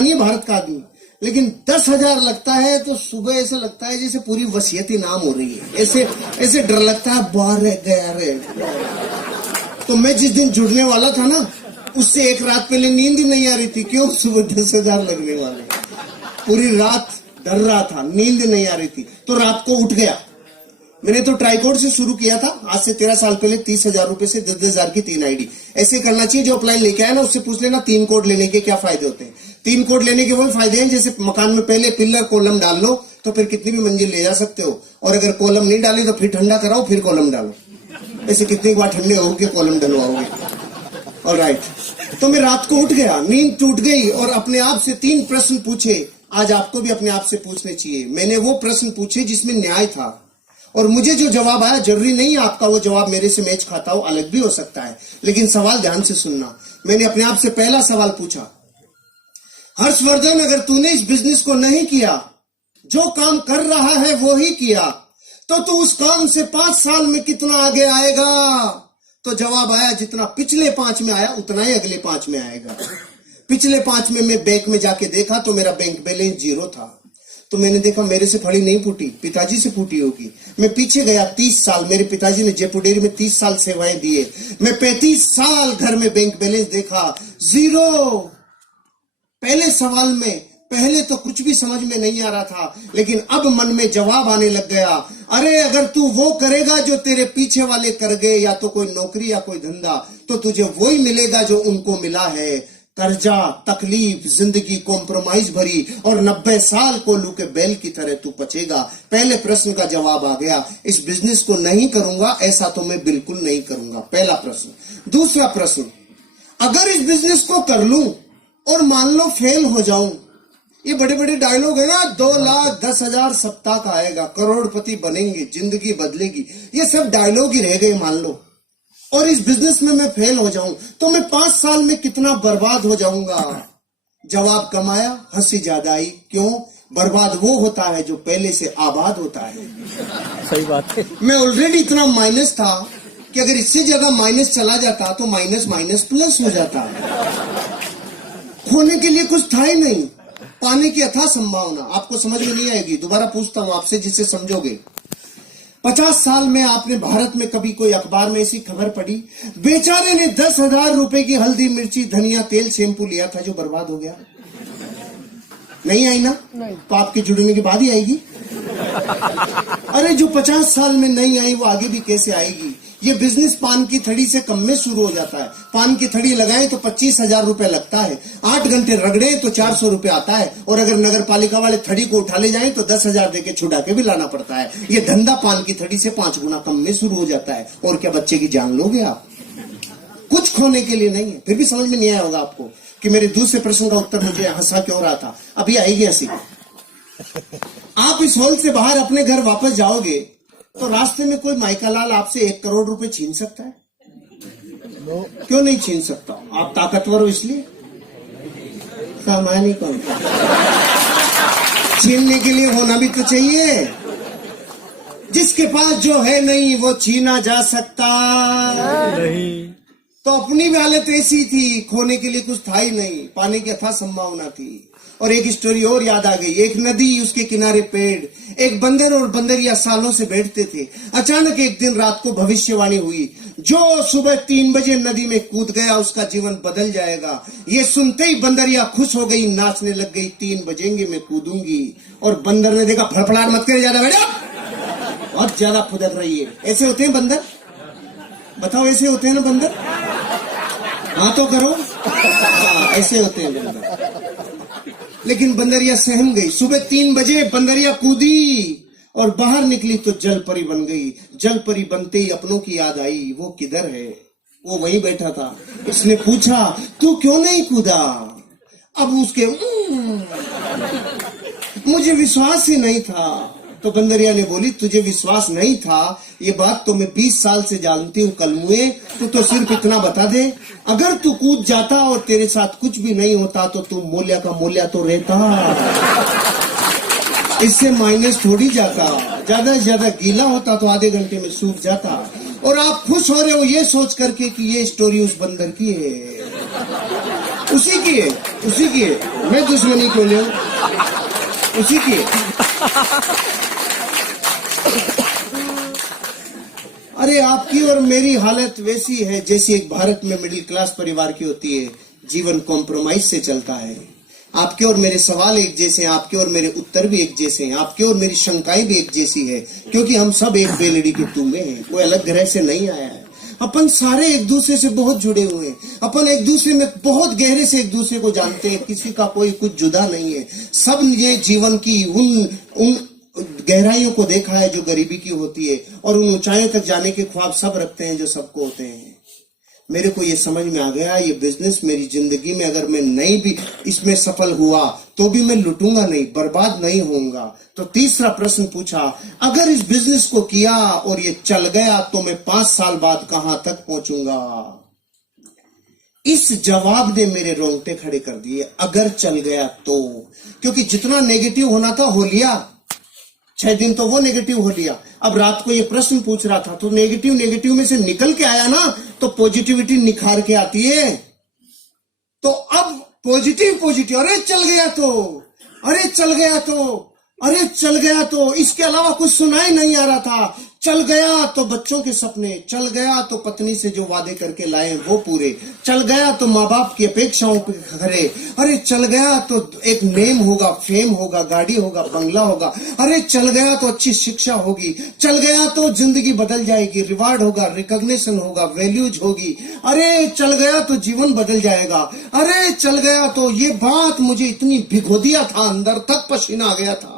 नहीं भारत का आदमी, लेकिन 10,000 लगता है तो सुबह ऐसा लगता है जैसे पूरी वसीयत नाम हो रही है, ऐसे ऐसे डर लगता है बाहर रह गया रे। तो मैं जिस दिन जुड़ने वाला था ना, उससे एक रात पहले नींद ही नहीं आ रही थी। क्यों? सुबह 10,000 लगने वाले। पूरी रात डर रहा था, नींद नहीं आ रही थी, तो रात को उठ गया। मैंने तो ट्राइकोड से शुरू किया था आज से 13 साल पहले। 30,000 रुपए से 10,000 की 3 आईडी। ऐसे करना चाहिए। जो अपलाइन लेके आया ना, उससे पूछ लेना 3 कोड लेने के क्या फायदे होते हैं। 3 कोड लेने के वही फायदे हैं जैसे मकान में पहले पिलर कॉलम डाल लो तो फिर कितनी भी मंजिल ले जा सकते हो, और अगर कॉलम नहीं डाली तो फिर ठंडा कराओ फिर कॉलम डालो। ऐसे कितनी बार ठंडे होके कॉलम डलवाओगे। ऑलराइट, तो मैं रात को उठ गया, नींद टूट गई और अपने आप से 3 प्रश्न पूछे। आज आपको भी अपने आप से पूछने चाहिए। मैंने वो प्रश्न पूछे जिसमें न्याय था, और मुझे जो जवाब आया, जरूरी नहीं आपका वो जवाब मेरे से मैच खाता हो, अलग भी हो सकता है, लेकिन सवाल ध्यान से सुनना। मैंने अपने आप से पहला सवाल पूछा, हर्षवर्धन अगर तूने इस बिजनेस को नहीं किया, जो काम कर रहा है वो ही किया, तो तू उस काम से 5 साल में कितना आगे आएगा? तो जवाब आया, जितना पिछले 5 में आया उतना ही अगले 5 में आएगा। पिछले 5 में मैं बैंक में जाके देखा तो मेरा बैंक बैलेंस 0 था। तो मैंने देखा मेरे से फड़ी नहीं फूटी, पिताजी से फूटी होगी। मैं पीछे गया 30 साल, मेरे पिताजी ने जयपुर डेयरी में 30 साल सेवाएं दिए। मैं 35 साल घर में बैंक बैलेंस देखा, 0। पहले सवाल में पहले तो कुछ भी समझ में नहीं आ रहा था, लेकिन अब मन में जवाब आने लग गया। अरे अगर तू वो करेगा जो तेरे पीछे वाले कर गए, या तो कोई नौकरी या कोई धंधा, तो तुझे वही मिलेगा जो उनको मिला है। कर्जा, तकलीफ, जिंदगी कॉम्प्रोमाइज भरी, और 90 साल कोल्हू के बैल की तरह तू बचेगा। पहले प्रश्न का जवाब आ गया, इस बिजनेस को नहीं करूंगा, ऐसा तो मैं बिल्कुल नहीं करूंगा। पहला प्रश्न। दूसरा प्रश्न, अगर इस बिजनेस को कर लूं और मान लो फेल हो जाऊं, ये बड़े बड़े डायलॉग है ना, 2,10,000 सप्ताह का आएगा, करोड़पति बनेंगे, जिंदगी बदलेगी, ये सब डायलॉग ही रह गए मान लो। और इस बिजनेस में मैं फेल हो जाऊं तो मैं 5 साल में कितना बर्बाद हो जाऊंगा? जवाब कम आया, हंसी ज्यादा आई। क्यों? बर्बाद वो होता है जो पहले से आबाद होता है। सही बात है। मैं ऑलरेडी इतना माइनस था कि अगर इससे ज्यादा माइनस चला जाता तो माइनस माइनस प्लस हो जाता। खोने के लिए कुछ था ही नहीं, पाने की अथाह संभावना। आपको समझ में नहीं आएगी, दोबारा पूछता हूं आपसे जिससे समझोगे। 50 साल में आपने भारत में कभी कोई अखबार में ऐसी खबर पढ़ी, बेचारे ने 10,000 रुपए की हल्दी, मिर्ची, धनिया, तेल, शैम्पू लिया था जो बर्बाद हो गया? नहीं आई ना? नहीं। तो आपके जुड़ने के बाद ही आएगी। अरे जो 50 साल में नहीं आई वो आगे भी कैसे आएगी? ये बिजनेस पान की थड़ी से कम में शुरू हो जाता है। पान की थड़ी लगाए तो 25,000 रुपए लगता है, 8 घंटे रगड़े तो 400 रुपए आता है, और अगर नगर पालिका वाले थड़ी को उठा ले जाए तो 10,000 देके छुड़ा के भी लाना पड़ता है। ये धंधा पान की थड़ी से 5 गुना कम में शुरू हो जाता है। और क्या बच्चे की जान लोगे आप? कुछ खोने के लिए नहीं है। फिर भी समझ में नहीं आया होगा आपको कि मेरे दूसरे प्रश्न का उत्तर मुझे हंसा क्यों रहा था। अभी आएगी हंसी। आप इस हॉल से बाहर अपने घर वापस जाओगे तो रास्ते में कोई माइकालाल आपसे 1 करोड़ रुपए छीन सकता है? क्यों नहीं छीन सकता? आप ताकतवर हो इसलिए? सामान्य कौन? छीनने के लिए होना भी तो चाहिए। जिसके पास जो है नहीं वो छीना जा सकता नहीं। तो अपनी भी हालत ऐसी थी, खोने के लिए कुछ था ही नहीं, पाने की अथाह संभावना थी। और एक स्टोरी और याद आ गई। एक नदी, उसके किनारे पेड़, एक बंदर और बंदरिया सालों से बैठते थे। अचानक एक दिन रात को भविष्यवाणी हुई, जो सुबह 3 बजे नदी में कूद गया उसका जीवन बदल जाएगा। ये सुनते ही बंदरिया खुश हो गई, नाचने लग गई, 3 बजेंगे मैं कूदूंगी। और बंदर ने देखा, फड़फड़ाहट मत करे ज्यादा बेटा, बहुत ज्यादा फुदक रही है। ऐसे होते हैं बंदर? बताओ, ऐसे होते हैं ना बंदर? हाँ तो करो। ऐसे होते हैं बंदर। लेकिन बंदरिया सहम गई। सुबह 3 बजे बंदरिया कूदी और बाहर निकली तो जल परी बन गई। जल परी बनते ही अपनों की याद आई, वो किधर है? वो वहीं बैठा था। इसने पूछा, तू क्यों नहीं कूदा? अब उसके मुझे विश्वास ही नहीं था। तो बंदरिया ने बोली, तुझे विश्वास नहीं था, ये बात तो मैं 20 साल से जानती हूँ कलमुए। तू तो सिर्फ इतना बता दे, अगर तू कूद जाता और तेरे साथ कुछ भी नहीं होता तो तू मूल्य का मूल्य तो रहता, इससे माइनस थोड़ी जाता। ज्यादा से ज्यादा गीला होता तो आधे घंटे में सूख जाता। और आप खुश हो रहे हो ये सोच करके कि ये स्टोरी उस बंदर की है। उसी की है, उसी की है। मैं दुश्मनी क्यों ले, उसी की है। अरे आपकी और मेरी हालत वैसी है जैसी एक भारत में मिडिल क्लास परिवार की होती है। जीवन कॉम्प्रोमाइज से चलता है। आपके और मेरे सवाल एक जैसे हैं, आपके और मेरे उत्तर भी एक जैसे हैं, आपके और मेरी शंकाएं भी एक जैसी है, क्योंकि हम सब एक बेलड़ी के तुंबे हैं। कोई अलग ग्रह से नहीं आया है। अपन सारे एक दूसरे से बहुत जुड़े हुए हैं। अपन एक दूसरे में बहुत गहरे से एक दूसरे को जानते हैं। किसी का कोई कुछ जुदा नहीं है। सब ये जीवन की उन गहराइयों को देखा है जो गरीबी की होती है, और उन ऊंचाइयों तक जाने के ख्वाब सब रखते हैं जो सबको होते हैं। मेरे को ये समझ में आ गया, ये बिजनेस मेरी जिंदगी में अगर मैं नहीं भी इसमें सफल हुआ तो भी मैं लुटूंगा नहीं, बर्बाद नहीं होऊंगा। तो तीसरा प्रश्न पूछा, अगर इस बिजनेस को किया और ये चल गया तो मैं 5 साल बाद कहां तक पहुंचूंगा? इस जवाब ने मेरे रोंगटे खड़े कर दिए। अगर चल गया तो, क्योंकि जितना नेगेटिव होना था हो लिया। 6 दिन तो वो नेगेटिव हो लिया। अब रात को ये प्रश्न पूछ रहा था तो नेगेटिव में से निकल के आया ना, तो पॉजिटिविटी निखार के आती है। तो अब पॉजिटिव, अरे चल गया तो, अरे चल गया तो, अरे चल गया तो, इसके अलावा कुछ सुनाई नहीं आ रहा था। चल गया तो बच्चों के सपने, चल गया तो पत्नी से जो वादे करके लाए वो पूरे, चल गया तो माँ बाप की अपेक्षाओं पे खरे, अरे चल गया तो एक नेम होगा, फेम होगा, गाड़ी होगा, बंगला होगा, अरे चल गया तो अच्छी शिक्षा होगी, चल गया तो जिंदगी बदल जाएगी, रिवार्ड होगा, रिकॉग्निशन होगा, वैल्यूज होगी, अरे चल गया तो जीवन बदल जाएगा, अरे चल गया तो ये बात मुझे इतनी भिगो दिया था, अंदर तक पसीना आ गया था।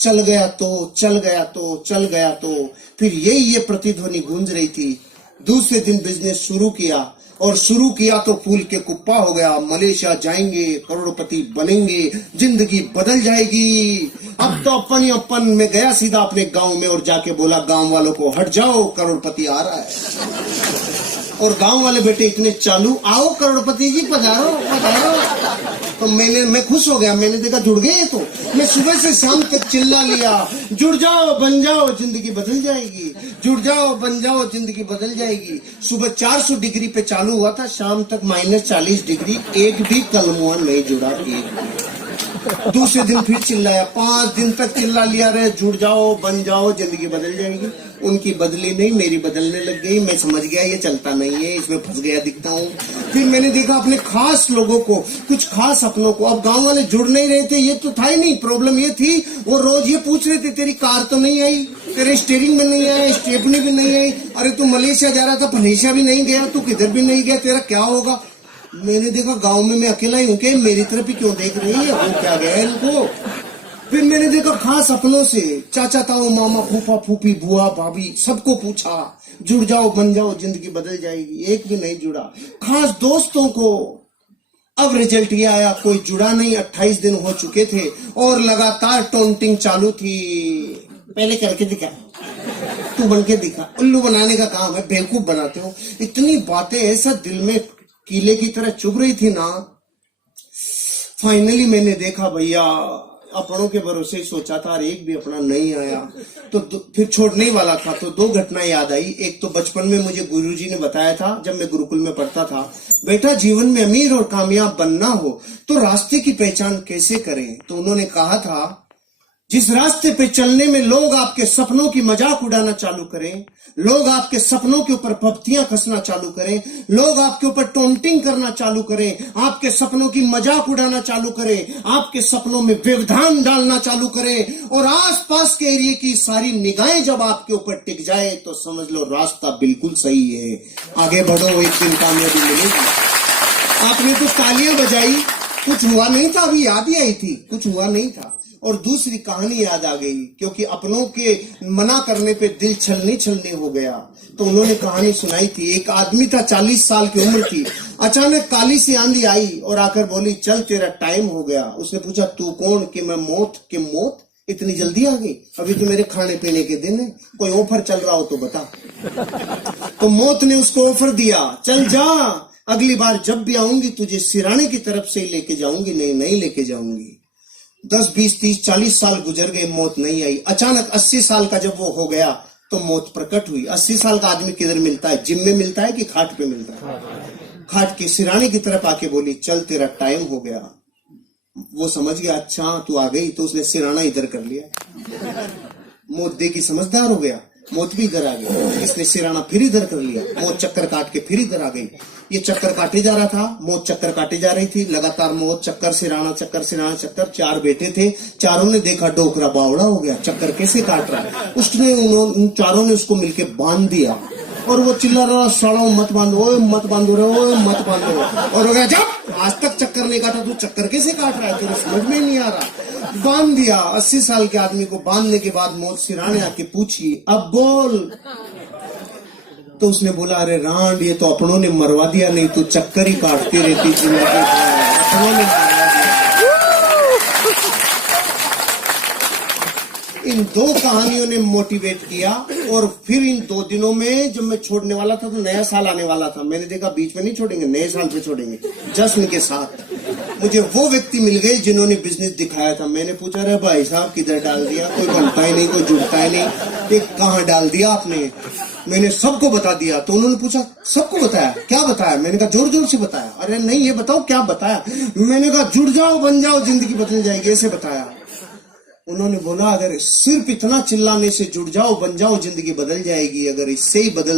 चल गया तो, चल गया तो, चल गया तो, फिर ये प्रतिध्वनि गूंज रही थी। दूसरे दिन बिजनेस शुरू किया, और शुरू किया तो फूल के कुप्पा हो गया। मलेशिया जाएंगे, करोड़पति बनेंगे, जिंदगी बदल जाएगी। अब तो अपन में गया सीधा अपने गांव में और जाके बोला गांव वालों को, हट जाओ करोड़पति आ रहा है। और गांव वाले बेटे इतने चालू, आओ करोड़पति जी पधारो पधारो। तो मैं खुश हो गया। मैंने देखा जुड़ गए। तो मैं सुबह से शाम तक चिल्ला लिया, जुड़ जाओ बन जाओ जिंदगी बदल जाएगी, जुड़ जाओ बन जाओ जिंदगी बदल जाएगी। सुबह 400 डिग्री पे चालू हुआ था, शाम तक -40 डिग्री, एक भी कलमुआ नहीं जुड़ा। दूसरे दिन फिर चिल्लाया, 5 दिन तक चिल्ला लिया रहे, जुड़ जाओ बन जाओ जिंदगी बदल जाएगी। उनकी बदली नहीं, मेरी बदलने लग गई। मैं समझ गया ये चलता नहीं है, इसमें फंस गया दिखता हूँ। फिर मैंने देखा अपने खास लोगों को, कुछ खास अपनों को। अब गांव वाले जुड़ नहीं रहे थे, ये तो था ही नहीं। प्रॉब्लम ये थी, वो रोज ये पूछ रहे थे, तेरी कार तो नहीं आई, तेरे स्टीयरिंग में नहीं आया, स्टेपनी भी नहीं आई, अरे तू मलेशिया जा रहा था, मलेशिया भी नहीं गया, तू किधर भी नहीं गया, तेरा क्या होगा? मैंने देखा गांव में मैं अकेला ही हूँ, क्या मेरी तरफ ही क्यों देख रही है, वो क्या गया इनको? फिर मैंने देखा खास अपनों से, चाचा ताऊ, मामा, फूफा फूफी, बुआ भाभी, सबको पूछा, जुड़ जाओ बन जाओ जिंदगी बदल जाएगी। एक भी नहीं जुड़ा। खास दोस्तों को, अब रिजल्ट ये आया, कोई जुड़ा नहीं। 28 दिन हो चुके थे और लगातार टॉन्टिंग चालू थी। पहले करके दिखा, तू बन के दिखा। उल्लू बनाने का काम है, बेवकूफ बनाते हो। इतनी बातें ऐसा दिल में कीले की तरह चुभ रही थी ना। फाइनली मैंने देखा भैया, अपनों के भरोसे ही सोचा था, एक भी अपना नहीं आया। तो फिर छोड़ने वाला था। तो 2 घटना याद आई। एक तो बचपन में मुझे गुरुजी ने बताया था, जब मैं गुरुकुल में पढ़ता था, बेटा जीवन में अमीर और कामयाब बनना हो तो रास्ते की पहचान कैसे करें। तो उन्होंने कहा था, जिस रास्ते पे चलने में लोग आपके सपनों की मजाक उड़ाना चालू करें, लोग आपके सपनों के ऊपर पपतियां कसना चालू करें, लोग आपके ऊपर टॉन्टिंग करना चालू करें, आपके सपनों की मजाक उड़ाना चालू करें, आपके सपनों में व्यवधान डालना चालू करें, और आसपास के एरिया की सारी निगाहें जब आपके ऊपर टिक जाए तो समझ लो रास्ता बिल्कुल सही है, आगे बढ़ो, एक दिन कामयाबी मिलेगी। आपने तो तालियां बजाई, कुछ हुआ नहीं था, अभी याद ही आई थी, कुछ हुआ नहीं था। और दूसरी कहानी याद आ गई, क्योंकि अपनों के मना करने पे दिल छलनी हो गया। तो उन्होंने कहानी सुनाई थी। एक आदमी था, 40 साल की उम्र की। अचानक काली सी आंधी आई और आकर बोली, चल तेरा टाइम हो गया। उसने पूछा, तू कौन? कि मैं मौत। कि मौत इतनी जल्दी आ गई? अभी तो मेरे खाने पीने के दिन है, कोई ऑफर चल रहा हो तो बता। तो मौत ने उसको ऑफर दिया, चल जा, अगली बार जब भी आऊंगी तुझे सिराने की तरफ से ही लेके जाऊंगी, नहीं लेके जाऊंगी। 10, 20, 30, 40 साल गुजर गए, मौत नहीं आई। अचानक 80 साल का जब वो हो गया तो मौत प्रकट हुई। 80 साल का आदमी किधर मिलता है? जिम में मिलता है कि खाट पे मिलता है? खाट के सिराने की तरफ आके बोली, चल तेरा टाइम हो गया। वो समझ गया, अच्छा तू आ गई, तो उसने सिराना इधर कर लिया। मौत देखी समझदार हो गया, मौत भी इधर आ गई। इसने सिराना फिर इधर कर लिया, मौत चक्कर काट के फिर इधर आ गई। ये चक्कर काटे जा रहा था, मौत चक्कर काटे जा रही थी लगातार। मौत चक्कर सिराना चक्कर सिराना चक्कर। 4 बेटे थे, चारों ने देखा डोकरा बावड़ा हो गया, चक्कर कैसे काट रहा है। उसने उन चारों ने उसको मिलके बांध दिया और वो चिल्ला रहा, सालों मत बांधो, ओए मत बांधो रे, ओए मत बांधो। और हो गया, जब आज तक चक्कर नहीं काटा, तू चक्कर कैसे काट रहा है, तेरे समझ में नहीं आ रहा। बांध दिया। 80 साल के आदमी को बांधने के बाद मौत सिराने आके पूछी, अब बोल। तो उसने बोला, अरे रांड, ये तो अपनों ने मरवा दिया, नहीं तो चक्कर ही काटती रहती जिंदगी भर। अपनों ने मरवा दिया। इन 2 कहानियों ने मोटिवेट किया। और फिर इन 2 दिनों में जब मैं छोड़ने वाला था, तो नया साल आने वाला था, मैंने देखा बीच में नहीं छोड़ेंगे, नए साल पे छोड़ेंगे जश्न के साथ। मुझे वो व्यक्ति मिल गए जिन्होंने बिजनेस दिखाया था। मैंने पूछा, अरे भाई साहब किधर डाल दिया, कोई बनता ही नहीं, कोई जुड़ता ही नहीं, ये कहाँ डाल दिया आपने। मैंने सबको बता दिया। तो उन्होंने पूछा, सबको बताया, क्या बताया। मैंने कहा, जोर जोर से बताया। अरे नहीं, ये बताओ क्या बताया। मैंने कहा, जुड़ जाओ, बन जाओ, जिंदगी बदल जाएगी, ऐसे बताया। उन्होंने बोला, अगर सिर्फ इतना चिल्लाने से जुड़ जाओ, बन जाओ, जिंदगी बदल जाएगी, अगर इससे ही बदल